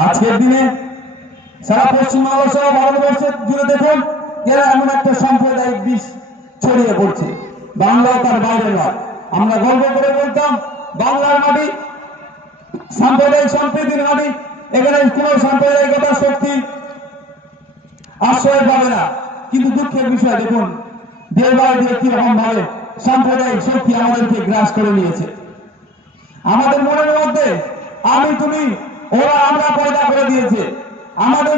আজকের দিনে সারা পশ্চিমবঙ্গ সহ ভারতবর্ষের জুড়ে দেখুন এরা এমন একটা সাম্প্রদায়িক বিষ ছড়িয়ে পড়ছে। বাংলা তার বাইরে নয়। আমরা গর্ব করে বলতাম বাংলার মাটি সাম্প্রদায়িক সম্প্রীতির মাটি এখানে কোন সাম্প্রদায়িকতা শক্তি আশ্রয় পাবে না। কিন্তু দুঃখের বিষয় দেখুন বাই দিয়ে কীরকম ভাবে সাম্প্রদায়িক শক্তি আমাদেরকে গ্রাস করে নিয়েছে। আমাদের মনের মধ্যে আমি তুমি ওরা আমাদের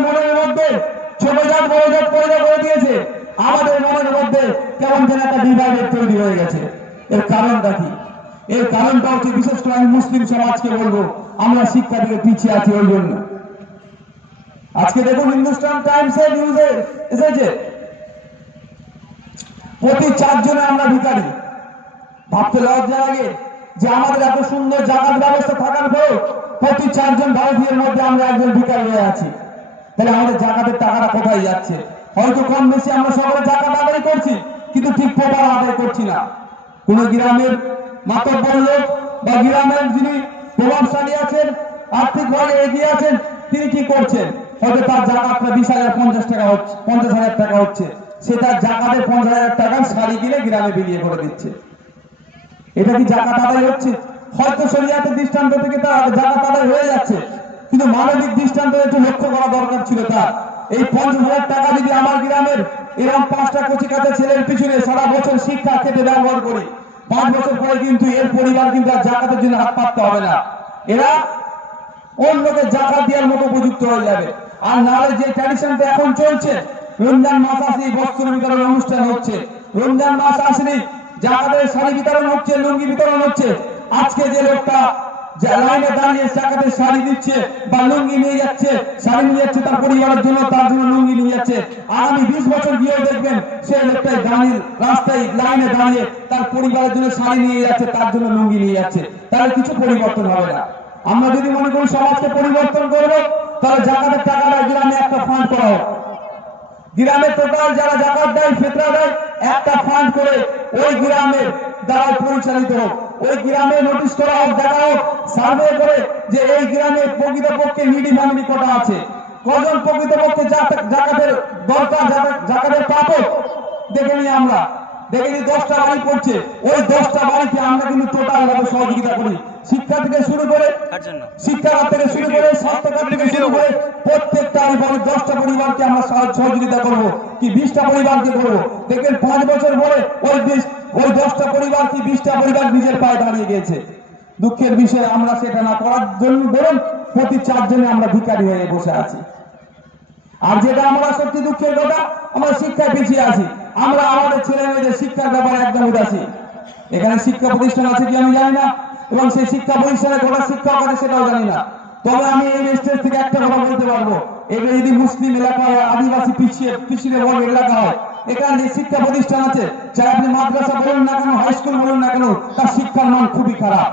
আজকে দেখুন হিন্দুস্তান টাইমস নিউজে এসেছে। প্রতি চারজনে আমরা ভিখারি। ভাবতে লজ্জা লাগে যে আমাদের এত সুন্দর জাগাত ব্যবস্থা থাকার পরেও প্রতি চারজন ভারতীয়ের মধ্যে আমরা একজন ভিখারি হয়ে আছি। তাহলে আমাদের জাকাতের টাকাটা কোথায় যাচ্ছে? হয়তো কম বেশি আমরা সকলে জাকাত আদায় করছি, কিন্তু ঠিক প্রপার আদায় করছি না। কোন গ্রামের মাতব্বর লোক বা গ্রামের যিনি প্রভাবশালী আছেন, আর্থিকভাবে এগিয়ে আছেন, তিনি কি করছেন? হয়তো তার জাকাতটা বিশ হাজার, পঞ্চাশ টাকা হচ্ছে, পঞ্চাশ হাজার টাকা হচ্ছে। সে তার জাকাতের পঞ্চাশ হাজার টাকা শাড়ি কিনে গ্রামে বিলিয়ে করে দিচ্ছে। এটা কি জাকাত আদায় হচ্ছে? হয়তো শরিয়াতের দৃষ্টান্ত থেকে তার জাকাত আদায় হয়ে যাচ্ছে। কিন্তু মানবিক দৃষ্টান্ত একটু লক্ষ্য করা দরকার ছিল তার। এই পঞ্চাশ হাজার টাকা যদি আমার গ্রামের এরকম পাঁচটা কচি কাছে ছেলের পিছনে সারা বছর শিক্ষা খেতে ব্যবহার করি, পাঁচ বছর পরে কিন্তু এর পরিবার কিন্তু আর জাকাতের জন্য হাত পাততে হবে না। এরা অন্যকে জাকাত দেওয়ার মতো উপযুক্ত হয়ে যাবে। আর নাহলে যে ট্র্যাডিশনটা এখন চলছে, রমজান মাস আসলেই বস্ত্র বিতরণ অনুষ্ঠান হচ্ছে। রমজান মাস আসলেই জাকাতের শাড়ি বিতরণ হচ্ছে, লুঙ্গি বিতরণ হচ্ছে। আজকে যে লোকটা কিছু পরিবর্তন হবে না। আমরা যদি মনে করি সমাজকে পরিবর্তন করব, তাহলে জাকাতের টাকাটা গ্রামে একটা ফান্ড করা হোক। গ্রামের টোটাল যারা জাকাত দেয়, ফেতরা দেয়, একটা ফান্ড করে ওই গ্রামের দ্বারা পরিচালিত হোক। ওই গ্রামে নোটিশ করা হোক দেখা হোক সার্ভে করে যে এই গ্রামে প্রকৃতপক্ষে নিডি ফ্যামিলি কটা আছে। কজন প্রকৃতপক্ষে জাকাত- জাকাতের দরকার জাকাতের প্রাপক দেখে নিই আমরা। দেখে নিই দশটা বাড়ি পড়ছে। ওই দশটা বাড়িতে আমরা কিন্তু টোটাল ভাবে সহযোগিতা করি। শিক্ষা থেকে শুরু করে শিক্ষাখাত থেকে শুরু করে স্বাস্থ্যখাত থেকে শুরু করে প্রত্যেকটা দশটা পরিবারকে আমরা সহযোগিতা করব। কি বিশটা পরিবারকে করব। দেখবেন পাঁচ বছর পরে ওই ওই দশটা পরিবার কি বিশটা পরিবার নিজের পায়ে দাঁড়িয়ে গিয়েছে? দুঃখের বিষয়, আমরা সেটা না করার জন্য ধরুন প্রতি চারজনে আমরা ভিকারি হয়ে বসে আছি। আর যেটা আমরা সত্যি দুঃখের কথা, আমরা শিক্ষায় পিছিয়ে আছি। আমরা আমাদের ছেলে মেয়েদের শিক্ষার ব্যাপারে একদম উদাসী। এখানে শিক্ষা প্রতিষ্ঠান আছে কি আমি জানি না, এবং সেই শিক্ষা প্রতিষ্ঠানে কটা শিক্ষক আছে সেটাও জানি না। তবে আমি এই স্টেজ থেকে একটা কথা বলতে পারব। যদি মুসলিম এলাকা হয়, আদিবাসী পিছিয়ে পিছিয়ে বড় এলাকা হয়, এখানে শিক্ষা প্রতিষ্ঠান আছে চাই আপনি মাদ্রাসা বলুন না কেন হাই স্কুল বলুন না কেন, তার শিক্ষার মান খুবই খারাপ।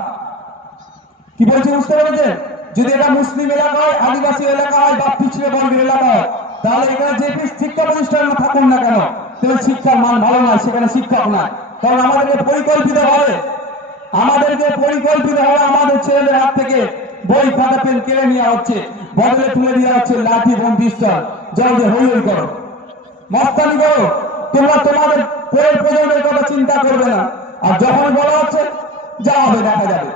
কি বলছি বুঝতে পেরেছেন? যদি এটা মুসলিম এলাকা হয়, আদিবাসী এলাকা হয় বা পিছিয়ে বর্গের এলাকা হয়, তাহলে এখানে যে শিক্ষা প্রতিষ্ঠান থাকুন না কেন, তাহলে শিক্ষার মান ভালো নয়, সেখানে শিক্ষক নয় কারণ আমাদেরকে পরিকল্পিত ভাবে, আমাদেরকে পরিকল্পিত ভাবে আমাদের ছেলেদের হাত থেকে বই, খাতা, পেন কেড়ে নেওয়া হচ্ছে। বদলে তুলে দেওয়া হচ্ছে লাঠি এবং পিস্তল। যাও যে হই হই করো। মস্তানি করো। তোমরা তোমাদের পরের প্রজন্মের কথা চিন্তা করবে না। আর যখন বলা হচ্ছে, যা হবে, দেখা যাবে।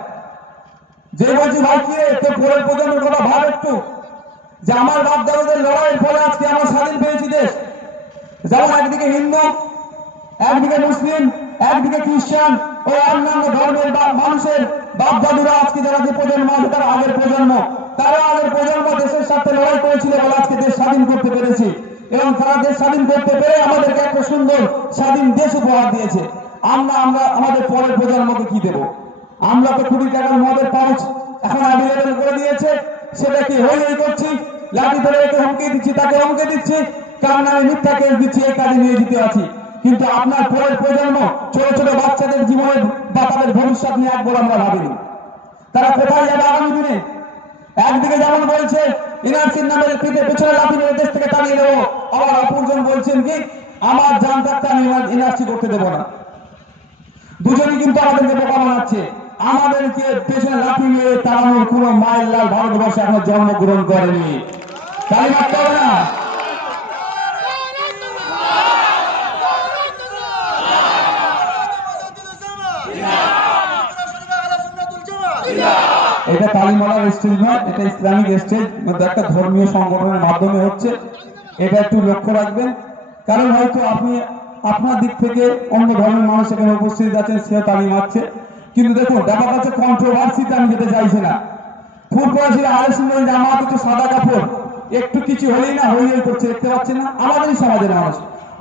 যে বলছি, ভাই, কি তোর পরের প্রজন্মের কথা ভাব একটু। যে আমার বাপ দাদাদের লড়াইয়ের ফলে আজকে আমরা স্বাধীন পেয়েছি দেশ। যেমন একদিকে হিন্দু, একদিকে মুসলিম, একদিকে খ্রিস্টান ও অন্যান্য ধর্মের বা মানুষের বাপ দাদুরা আজকে যারা যে প্রজন্ম আছে, তারা আগের প্রজন্ম। তারা আগের প্রজন্ম দেশের সাথে লড়াই করেছিল বলে আজকে দেশ স্বাধীন করতে পেরেছি। এবং তারা দেশ স্বাধীন করতে পেরে আমাদেরকে একটা সুন্দর স্বাধীন দেশ উপহার দিয়েছে। আমরা আমরা, আমাদের পরের প্রজন্মকে কি দেবো? আমরা তো কুড়ি টাকার মদের পাউচ এখন অ্যাভেলেবেল করে দিয়েছে। সেটা কি হই হই করছি? লাঠি ধরে একে হুমকে দিচ্ছি, তাকে হুমকে দিচ্ছি? কারণ আমি মিথ্যা কেস দিচ্ছি, এই কাজে নিয়ে যেতে আছি। কিন্তু আপনার পরের প্রজন্ম ছোট ছোট বাচ্চাদের জীবনের বা তাদের ভবিষ্যৎ নিয়ে একবার আমরা ভাবিনি। তারা কোথায় যাবে আগামী দিনে? একদিকে যেমন বলছে ইনার্সির নামের পিঠে পেছনে লাঠি মেরে দেশ থেকে তাড়িয়ে দেবো, আবার অপরজন বলছেন কি, আমার যান থাকতে আমি ইনার্সি করতে দেবো না। দুজনই কিন্তু আমাদেরকে বোকা বানাচ্ছে। আমাদেরকে পেছনে লাঠি মেরে তাড়ানোর কোন মায়ের লাল ভারতবর্ষে এখনও জন্মগ্রহণ করেনি। তাই না। এটা তালিমালার স্টেজ নয় এটা ইসলামিক স্টেজ একটা ধর্মীয় সংগঠনের মাধ্যমে হচ্ছে। এটা একটু লক্ষ্য রাখবেন। কারণ হয়তো আপনি আপনার দিক থেকে অন্য ধর্মের মানুষ এখানে উপস্থিত আছেন সে তালিম আছে কিন্তু দেখুন ব্যাপার হচ্ছে কন্ট্রোভার্সিতে আমি যেতে চাইছি না। ফুটবলাসীরা আলোচনা জামাত হচ্ছে সাদা কাপড়। একটু কিছু হলেই না হইয়াই করছে, দেখতে পাচ্ছেন না। আমাদেরই সমাজের মানুষ।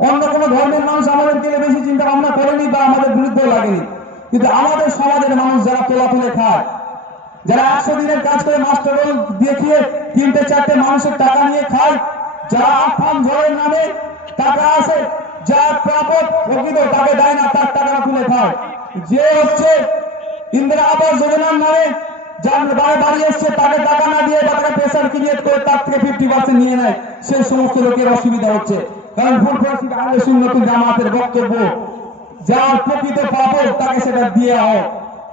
অন্য কোনো ধর্মের মানুষ আমাদেরকে নিয়ে বেশি চিন্তা ভাবনা করেনি বা আমাদের বিরুদ্ধেও লাগেনি। কিন্তু আমাদের সমাজের মানুষ যারা তোলা তুলে খায় যারা একশো দিনের কাজ করে মাস্টার দেখিয়ে তিনটে, চারটে মানুষের টাকা নিয়ে খায়, যারা ঝড়ের নামে টাকা আসে যার প্রাপক প্রকৃত তাকে দেয় না, তার টাকা তুলে খায়। যে হচ্ছে ইন্দিরা আবাস যোজনার নামে যার তাকে টাকা না দিয়ে তাকে প্রেশার তার থেকে ফিফটি নিয়ে নেয় সমস্ত লোকের অসুবিধা হচ্ছে। কারণ ভুল প্রকৃত পাপক তাকে সেটা দিয়ে হয়।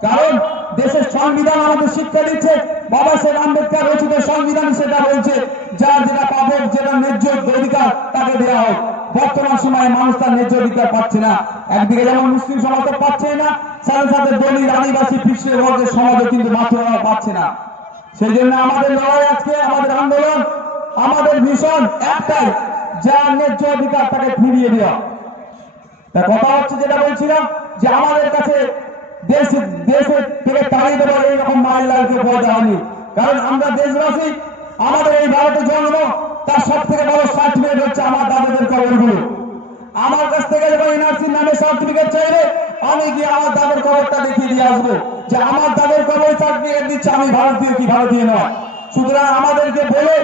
কারণ দেশের সংবিধান আমাদের শিক্ষা দিচ্ছে। বাবা সাহেব আম্বেদকর রচিত সংবিধান সেটা বলছে, যার যেটা পাবক যেটা ন্যায্য অধিকার তাকে দেওয়া হোক। বর্তমান সময়ে মানুষ তার ন্যায্য অধিকার পাচ্ছে না। একদিকে যেমন মুসলিম সমাজ পাচ্ছে না, সাথে সাথে দলিত আদিবাসী পিছিয়ে বর্গের সমাজও কিন্তু মাত্র পাচ্ছে না। সেই জন্য আমাদের লড়াই আজকে, আমাদের আন্দোলন, আমাদের মিশন একটাই, যার ন্যায্য অধিকার তাকে ফিরিয়ে দেওয়া। কথা হচ্ছে যেটা বলছিলাম, যে আমাদের কাছে দেশে দেশে থেকে তাড়িয়ে দেওয়ার পয়দা হয়নি কারণ আমরা দেশবাসী, আমাদের এই ভারতে জন্ম, তার সব থেকে বড় সার্টিফিকেট হচ্ছে আমার দাদাদের কবরগুলো আমার কাছ থেকে যখন এনআরসি নামে সার্টিফিকেট চাইবে, আমি গিয়ে আমার দাদের কবরটা দেখিয়ে দিয়ে আসব যে আমার দাদের কবর সার্টিফিকেট দিচ্ছে আমি ভারতীয় কি ভারতীয় নয়। সুতরাং আমাদেরকে বলে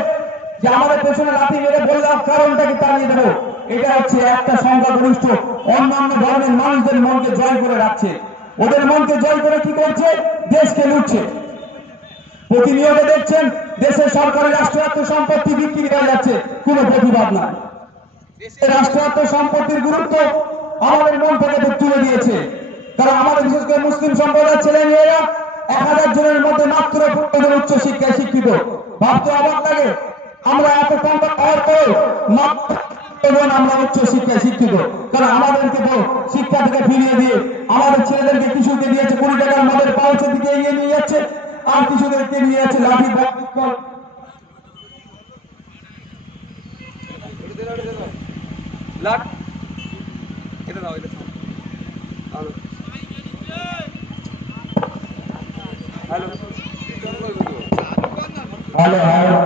যে আমাদের পেছনে লাথি মেরে বললাম কারণটাকে তাড়িয়ে দেবো এটা হচ্ছে একটা সংখ্যাগরিষ্ঠ, অন্যান্য ধর্মের মানুষদের মনকে জয় করে রাখছে। ওদের মনকে জয় করে কি করছে? দেশকে লুটছে। প্রতিনিয়ত দেখছেন, দেশের সরকারি রাষ্ট্রায়ত্ত সম্পত্তি বিক্রি হয়ে যাচ্ছে, কোনো প্রতিবাদ নাই। দেশের রাষ্ট্রায়ত্ত সম্পত্তির গুরুত্ব আমাদের মন থেকে তুলে দিয়েছে। কারণ আমাদের বিশেষ করে মুসলিম সম্প্রদায়ের ছেলে মেয়েরা এক হাজার জনের মধ্যে মাত্র উচ্চ শিক্ষায় শিক্ষিত। ভাবতে অবাক লাগে, আমরা এত সংখ্যা পাওয়ার পরেও এবং আমরা উচ্চ শিক্ষায় শিক্ষিত। কারণ আমাদেরকে তো শিক্ষা থেকে ফিরিয়ে দিয়ে আমাদের ছেলেদেরকে কিশোরকে দিয়েছে কুড়ি টাকার মদের পাউচের দিকে এগিয়ে নিয়ে যাচ্ছে। আর কিশোরদেরকে নিয়ে যাচ্ছে লাঠি বল লাট। এটা দাও এটা হ্যালো হ্যালো হ্যালো হ্যালো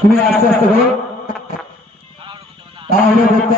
তুমি আস্তে আস্তে করো করতে